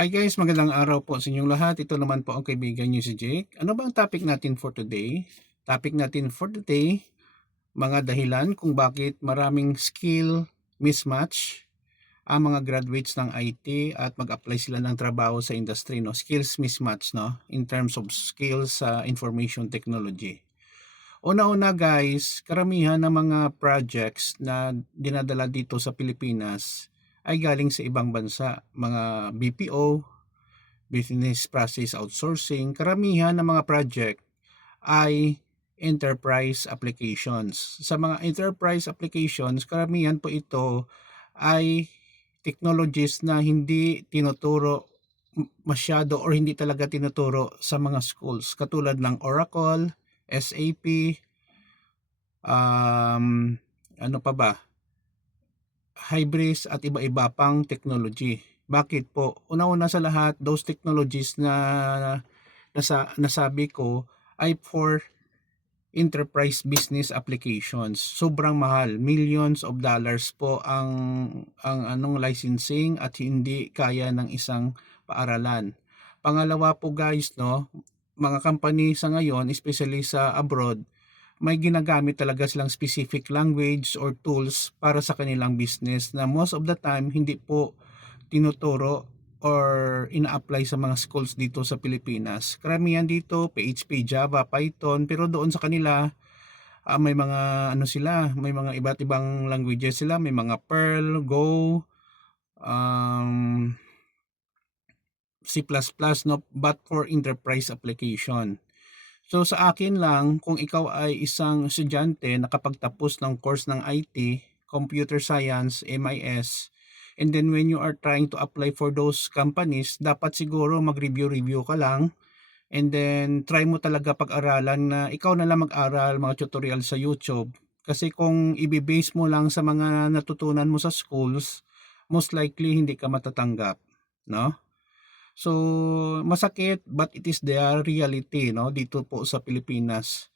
Hi guys, magandang araw po sa inyong lahat. Ito naman po ang kaibigan niyo si Jake. Ano ba ang topic natin for today? Topic natin for today, mga dahilan kung bakit maraming skill mismatch ang mga graduates ng IT at mag-apply sila ng trabaho sa industry, no? Skills mismatch, no? In terms of skills sa information technology. Una-una guys, karamihan ng mga projects na dinadala dito sa Pilipinas ay galing sa ibang bansa, mga BPO, business process outsourcing. Karamihan ng mga project ay enterprise applications. Sa mga enterprise applications, karamihan po ito ay technologies na hindi tinuturo masyado or hindi talaga tinuturo sa mga schools katulad ng Oracle, SAP, um, ano pa ba, Hybris at iba-iba pang technology. Bakit po? Una-una sa lahat, those technologies na nasabi ko ay for enterprise business applications. Sobrang mahal, millions of dollars po ang anong licensing at hindi kaya ng isang paaralan. Pangalawa po guys, no, mga company sa ngayon, especially sa abroad, may ginagamit talaga silang specific language or tools para sa kanilang business na most of the time hindi po tinuturo or ina-apply sa mga schools dito sa Pilipinas. Karamihan dito PHP, Java, Python, pero doon sa kanila may mga ano sila, may mga iba't ibang languages sila, may mga Perl, Go, um, C++, no, but for enterprise application. So sa akin lang, kung ikaw ay isang estudyante nakapagtapos ng course ng IT, Computer Science, MIS, and then when you are trying to apply for those companies, dapat siguro mag-review ka lang and then try mo talaga pag-aralan na ikaw na lang mag-aral, mga tutorial sa YouTube. Kasi kung i-base mo lang sa mga natutunan mo sa schools, most likely hindi ka matatanggap, no? So, masakit but it is the reality, no, dito po sa Pilipinas.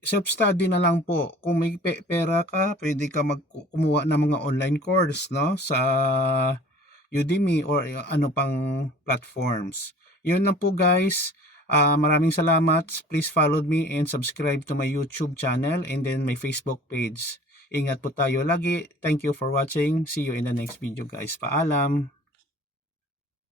Self-study na lang po. Kung may pera ka, pwede ka kumuha ng mga online course, no, sa Udemy or ano pang platforms. Yun lang po guys. Maraming salamat. Please follow me and subscribe to my YouTube channel and then my Facebook page. Ingat po tayo lagi. Thank you for watching. See you in the next video guys. Paalam.